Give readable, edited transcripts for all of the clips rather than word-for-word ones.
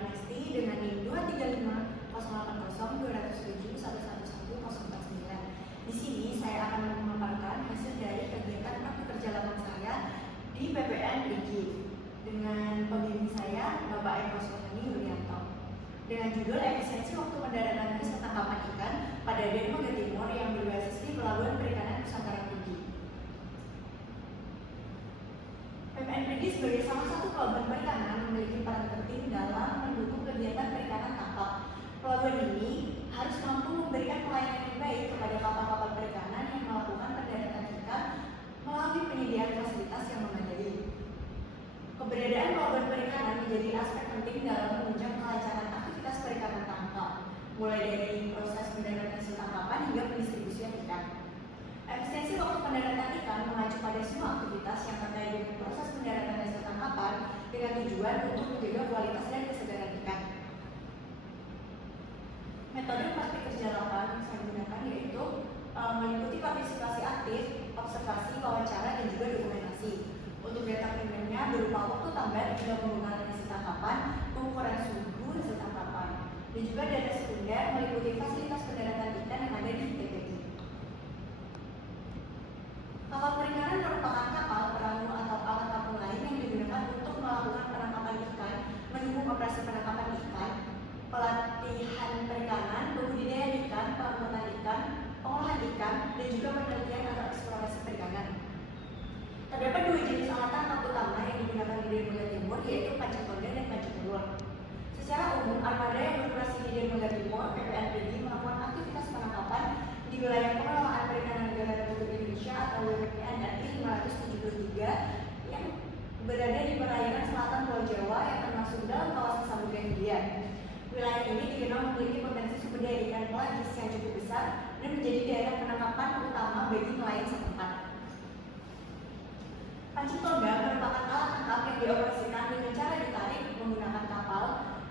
Mesti dengan NIM 23508020711111049. Di sini saya akan memaparkan hasil dari kegiatan praktik kerja lapangan saya di PPN Brigi dengan pembimbing saya Bapak Eko Sotani Yulianto dengan judul efisiensi waktu pendaratan riset tangkapan ikan pada Dermaga Timur yang berbasis di Pelabuhan Perikanan Nusantara Brigi. PPN Brigi sebagai salah satu pelabuhan perikanan memiliki peran penting dalam mendukung kegiatan perikanan tangkap. Pelabuhan ini harus mampu memberikan pelayanan yang baik kepada kapal-kapal perikanan yang melakukan pendaratan ikan melalui penyediaan fasilitas yang memadai. Keberadaan pelabuhan perikanan menjadi aspek penting dalam menunjang kelancaran aktivitas perikanan tangkap, mulai dari proses pendaratan hasil tangkapan hingga pendistribusian ikan. Efisiensi waktu pendaratan ikan mengacu pada semua aktivitas yang terkait dengan proses pendaratan hasil tangkapan dengan tujuan untuk menjaga kualitas dan kesegaran ikan. Metode praktik kerja lapangan yang saya gunakan yaitu meliputi partisipasi aktif, observasi, wawancara, dan juga dokumentasi. Untuk data primernya berupa waktu tambahan hingga pembongkaran hasil tangkapan, pengukuran suhu hasil tangkapan, dan juga data sekunder meliputi fasilitas pendaratan ikan yang ada di TPI. Kapal perikanan merupakan kapal, perahu, atau alat apung lain yang digunakan untuk melakukan penangkapan ikan, mendukung operasi penangkapan ikan, pelatihan perikanan, pembudidayaan ikan, pengangkutan ikan, pengolahan ikan, dan juga penelitian atau eksplorasi perikanan. Terdapat dua jenis alat tangkap utama yang digunakan di Dermaga Timur, yaitu pancing tonda dan pancing ulur. Secara umum, armada yang beroperasi di Dermaga Timur, PPN Brigi, melakukan aktivitas penangkapan di wilayah pengelolaan perikanan negara Republik Indonesia atau WPPN RI 573 yang berada di perairan selatan Pulau Jawa yang termasuk dalam kawasan Samudra Hindia. Wilayah ini dikenal memiliki potensi sumber daya ikan pelagis yang cukup besar dan menjadi daerah penangkapan utama bagi nelayan setempat. Pancing tonda merupakan alat tangkap yang dioperasikan dengan cara ditarik menggunakan kapal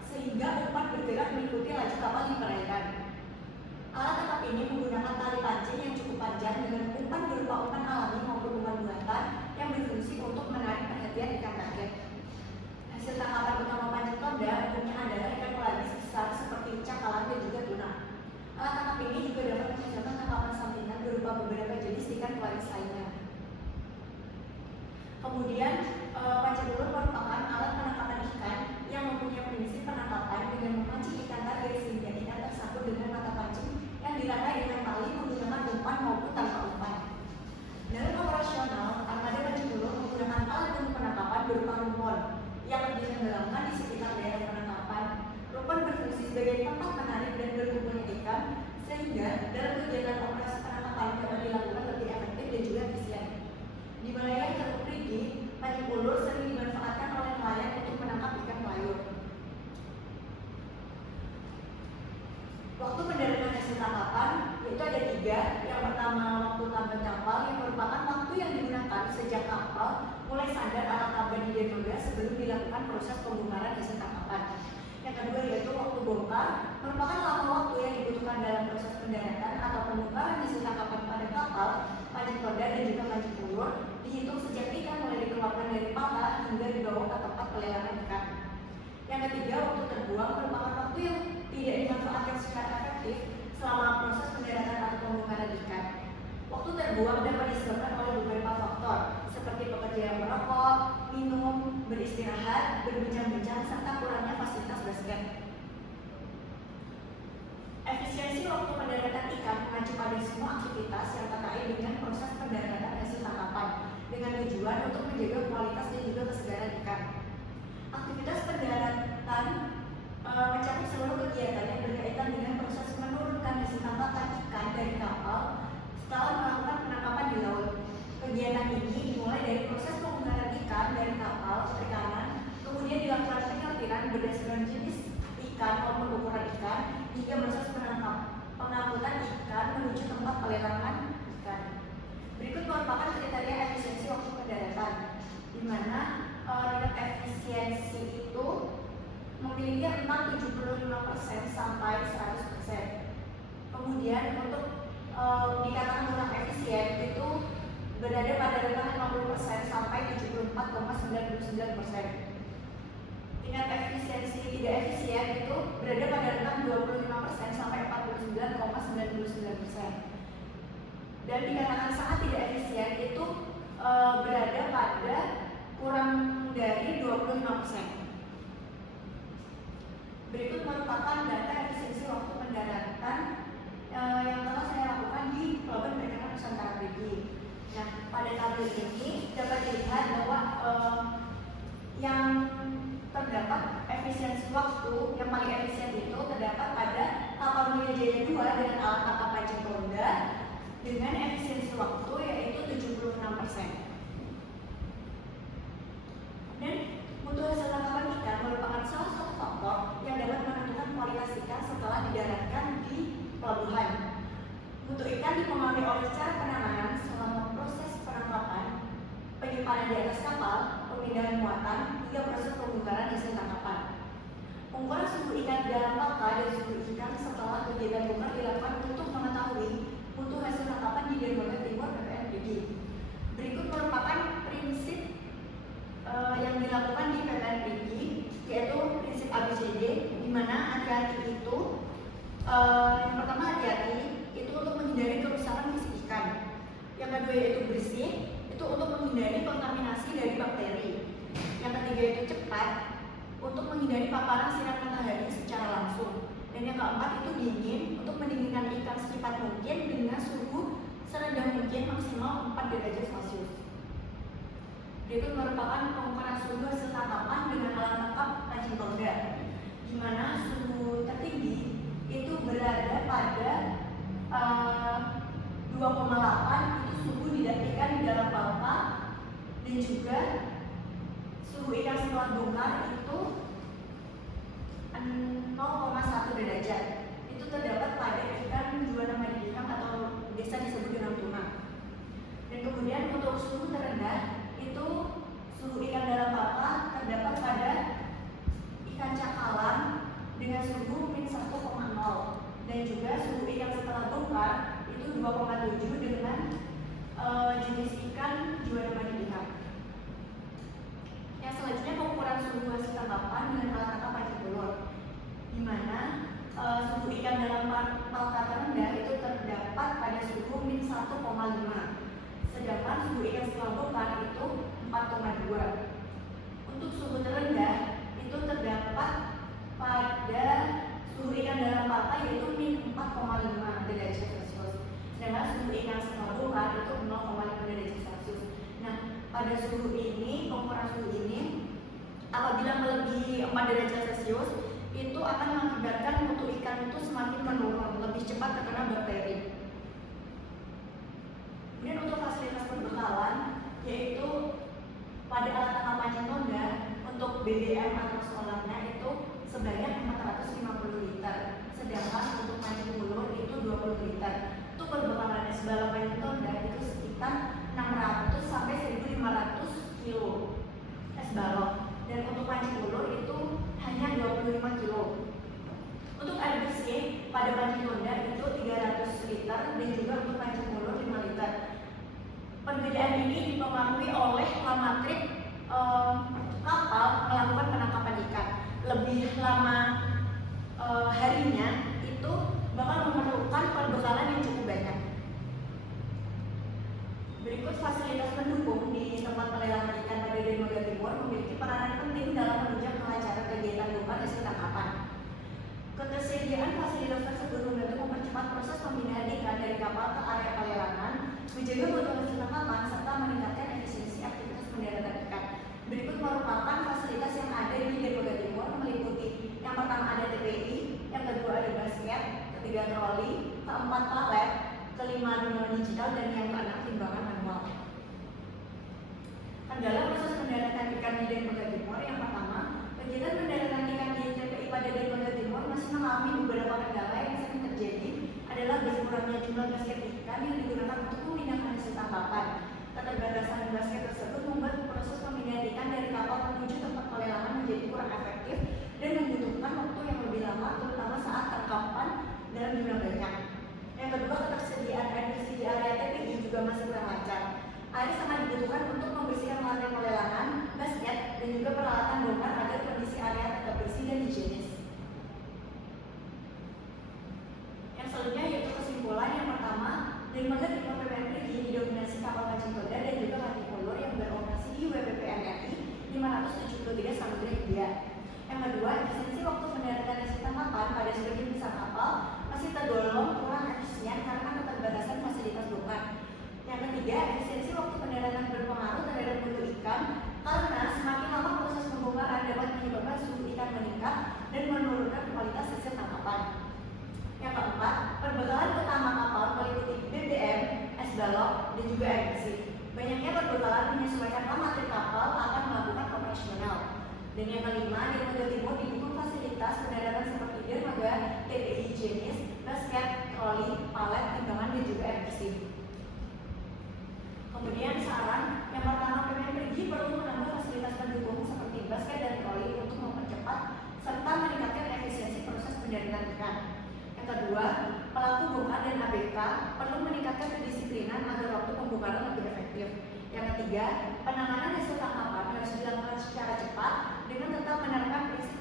sehingga umpan bergerak mengikuti laju kapal di perairan. Alat tangkap ini menggunakan tali pancing yang cukup panjang dengan umpan berupa umpan alami maupun umpan buatan yang berfungsi untuk menarik perhatian ikan target. Hasil tangkapan utama pancing tonda umumnya adalah ikan pelagis besar seperti cakalang dan juga tuna. Alat tangkap ini juga dapat menghasilkan tangkapan sampingan berupa beberapa jenis ikan pelagis lainnya. Kemudian, pancing ulur merupakan alat penangkapan ikan yang mempunyai prinsip penangkapan dengan memancing ikan target sehingga ikan tersangkut dengan mata pancing yang dirangkai dengan tali menggunakan umpan maupun tanpa umpan. Dalam operasional, armada pancing ulur menggunakan alat untuk penangkapan berupa rumpon yang ditenggelamkan di sekitar daerah penangkapan. Rumpon berfungsi sebagai tempat menarik dan berkumpulnya ikan sehingga dalam kegiatan operasi penangkapan dapat dilakukan lebih efektif dan juga efisien. Di wilayah Teluk Brigi, pancing ulur sering dimanfaatkan oleh nelayan untuk menangkap ikan payung. Waktu pendaratan hasil tangkapan yaitu ada tiga. Yang pertama, waktu tambat kapal yang merupakan waktu yang digunakan sejak kapal mulai sandar atau tambat di dermaga sebelum dilakukan proses pembongkaran hasil tangkapan. Yang kedua yaitu waktu bongkar, merupakan lama waktu yang dibutuhkan dalam proses pendaratan atau pembongkaran hasil tangkapan pada kapal, pancing tonda dan juga pancing ulur, dihitung sejak ikan mulai dikeluarkan dari pangkal hingga dibawa ke tempat pelelangan ikan. Yang ketiga, waktu terbuang merupakan waktu yang tidak dimanfaatkan secara efektif selama proses pendaratan atau pembongkaran ikan. Waktu terbuang dapat disebabkan oleh beberapa faktor, seperti pekerja yang merokok, minum, beristirahat, berbincang-bincang, serta kurangnya fasilitas basket. Efisiensi waktu pendaratan ikan mengacu pada semua aktivitas yang terkait dengan proses pendaratan hasil tangkapan dengan tujuan untuk menjaga kualitas dan juga kesegaran ikan. Aktivitas pendaratan mencakup seluruh kegiatan yang berkaitan dengan proses menurunkan hasil tangkapan ikan dari kapal setelah melakukan penangkapan di laut. Kegiatan ini dimulai dari proses pembongkaran ikan dari kapal perikanan, kemudian dilakukan penyeletiran berdasarkan jenis ikan maupun ukuran ikan hingga proses pengangkutan ikan menuju tempat pelelangan ikan. Berikut merupakan kriteria efisiensi waktu pendaratan, di mana tingkat efisiensi itu memiliki rentang 75% sampai 100%. Kemudian untuk dikatakan kurang efisien itu berada pada rentang 50% sampai 74,99%. tingkat efisiensi tidak efisien itu berada pada rentang 25% sampai 49,99%. Dan dikatakan sangat tidak efisien itu berada pada kurang dari 25%. Berikut merupakan data efisiensi waktu pendaratan yang telah saya lakukan di Pelabuhan Perikanan Nusantara Perigi. Nah, pada tabel ini dapat dilihat bahwa yang terdapat efisiensi waktu yang paling efisien itu terdapat pada kapal Mulia Jaya 2 dengan alat tangkap pancing ronda dengan efisiensi waktu yaitu 76%. Dan mutu hasil tangkapan ikan merupakan salah satu faktor yang dapat menentukan kualitas ikan setelah didaratkan di pelabuhan. Mutu ikan dipengaruhi oleh cara penanganan selama proses penangkapan, penyimpanan di atas kapal, pemindahan muatan, hingga proses pembongkaran hasil tangkapan. Pengukuran suhu ikan di dalam palka dan suhu ikan setelah kegiatan bongkar dilakukan untuk mengetahui mutu hasil tangkapan di Dermaga Timur PPN Perigi. Berikut merupakan prinsip yang dilakukan di PPN Perigi, yaitu prinsip ABCD, di mana hati-hati itu yang pertama hati-hati itu untuk menghindari kerusakan fisik ikan. Yang kedua yaitu bersih, itu untuk menghindari kontaminasi dari bakteri. Yang ketiga itu cepat, untuk menghindari paparan sinar matahari secara langsung. Dan yang keempat itu dingin, untuk mendinginkan ikan secepat mungkin dengan suhu serendah mungkin maksimal 4 derajat Celcius. Berikut merupakan pengukuran suhu hasil tangkapan dengan alat tangkap pancing ronda, di mana suhu tertinggi itu berada pada 2,8 itu suhu ikan di dalam palka, dan juga suhu ikan setelah bongkar itu 0,1 derajat. Itu terdapat pada ikan juana madinah atau biasa disebut dengan tuna. Dan kemudian untuk suhu terendah itu suhu ikan dalam palka terdapat pada ikan cakalang dengan suhu min 1,0, dan juga suhu ikan setelah bongkar itu 2,7 dengan jenis ikan juana madinah. Yang selanjutnya pengukuran suhu hasil tangkapan dengan alat tangkap pancing telur, di mana suhu ikan dalam palka terendah itu terdapat pada suhu min 1,5, sedangkan suhu ikan setelah bongkar itu 4,2. Untuk suhu terendah itu terdapat pada suhu ikan dalam palka yaitu min 4,5 derajat Celcius, sedangkan suhu ikan setelah bongkar itu 0,5 derajat Celcius. Nah, pada suhu ini, pengukuran suhu ini apabila melebihi 4 derajat Celcius itu akan mengakibatkan mutu ikan itu semakin menurun, lebih cepat terkena bakteri. Kemudian untuk fasilitas perbekalan, yaitu pada alat tangkap pancing ronda untuk BBM atau solarnya itu sebanyak 450 liter, sedangkan untuk pancing ulur itu 20 liter. Untuk perbekalan es balok pancing ronda itu sekitar 600 sampai 1.500 kilo es balok, dan untuk pancing ulur itu hanya 25 kilo. Untuk air bersih pada pancing ronda itu 300 liter, dan juga untuk pancing ulur 5 liter. Perbedaan ini dipengaruhi oleh lama trip kapal melakukan penangkapan ikan. Lebih lama harinya itu bakal memerlukan perbekalan yang cukup banyak. Berikut fasilitas pendukung di tempat pelelangan ikan pada Dermaga Timur memiliki peranan penting dalam menunjang kelancaran kegiatan bongkar hasil tangkapan. Ketersediaan fasilitas tersebut membantu mempercepat proses pemindahan ikan dari kapal ke area pelelangan, menjaga mutu hasil tangkapan, serta meningkatkan efisiensi aktivitas pendaratan ikan. Berikut merupakan fasilitas yang ada di Dermaga Timur, meliputi yang pertama ada TPI, yang kedua ada basket, ketiga troli, keempat palet, kelima bimbingan digital, dan yang keenam timbangan manual. Kendala proses pendaratan ikan di Dermaga Timur, yang pertama, kegiatan pendaratan ikan di TPI pada Dermaga Timur masih mengalami beberapa kendala yang sering terjadi adalah berkurangnya jumlah basket ikan yang digunakan untuk memindahkan hasil tangkapan. Keterbatasan basket tersebut membuat proses pemindahan ikan dari kapal menuju tempat pelelangan menjadi kurang efektif dan membutuhkan waktu yang lebih lama, terutama saat tangkapan dalam jumlah banyak. Yang kedua, ketersediaan air bersih di area TPI juga masih kurang lancar. Air sangat dibutuhkan untuk membersihkan lantai pelelangan, basket, dan juga peralatan bongkar agar kondisi area Dan yang kelima, di Lembaga Timur didukung fasilitas pendaratan seperti dermaga, TPI higienis, basket, troli, palet, timbangan, dan juga air bersih. Kemudian saran yang pertama, PMN Perigi perlu menambah fasilitas pendukung seperti basket dan troli untuk mempercepat serta meningkatkan efisiensi proses pendaratan ikan. Yang kedua, pelaku bongkar dan ABK perlu meningkatkan kedisiplinan agar waktu pembongkaran lebih efektif. Yang ketiga, penanganan hasil tangkapan harus dilakukan secara cepat dengan tetap menerapkan prinsip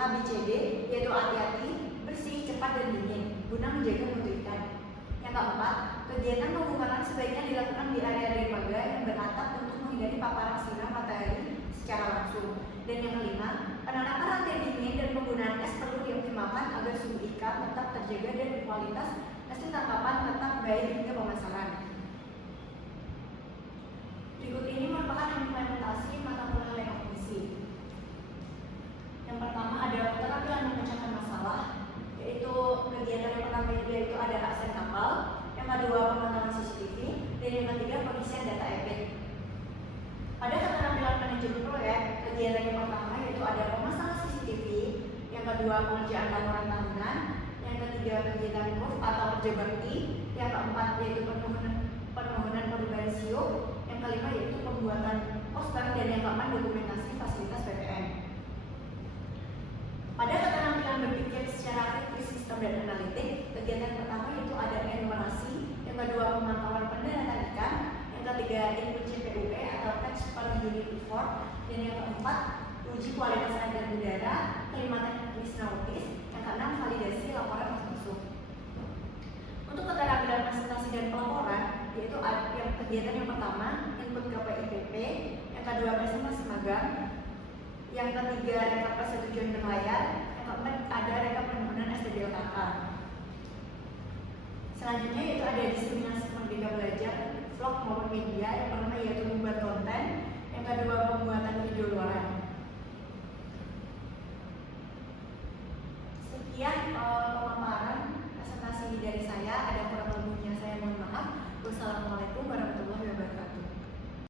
ABCD, yaitu hati-hati, bersih, cepat, dan dingin, guna menjaga mutu ikan. Yang keempat, kegiatan pembongkaran sebaiknya dilakukan di area dermaga yang beratap untuk menghindari paparan sinar matahari secara langsung. Dan yang kelima, penanaman rantai dingin dan penggunaan es perlu dioptimalkan agar suhu ikan tetap terjaga dan kualitas hasil tangkapan tetap baik hingga pemasaran. Berikut ini merupakan implementasi mata kuliah rekognisi. Yang pertama ada keterampilan memecahkan masalah, yaitu kegiatan yang pertama yaitu ada aksen kapal, yang kedua pemantauan CCTV, dan yang ketiga pengisian data epic. Pada keterampilan manajemen proyek, kegiatan yang pertama yaitu ada pemasangan CCTV, yang kedua pengerjaan laporan tahunan, yang ketiga kegiatan proof atau kerja bakti, yang keempat yaitu pemohonan perubahan SIO, yang kelima yaitu pembuatan poster, dan yang keenam dokumentasi fasilitas PPN. Pada keterampilan berpikir secara kritis, sistem, dan analitik, kegiatan pertama yaitu ada enumerasi, yang kedua pemantauan pendaratan ikan, yang ketiga input CPUP atau text per unit effort, dan yang keempat uji kualitas air dan udara, kelima teknis nautis, yang keenam validasi laporan masuk. Untuk keterampilan presentasi dan pelaporan, yaitu yang kegiatan yang pertama input KPIPP, yang kedua presentasi magang, yang ketiga rekap persetujuan berlayar, yang keempat ada rekap permohonan STBLKK. Selanjutnya yaitu ada diseminasi merdeka belajar, vlog maupun media. Yang pertama yaitu membuat konten, yang kedua pembuatan video luaran. Sekian pemaparan presentasi dari saya. Ada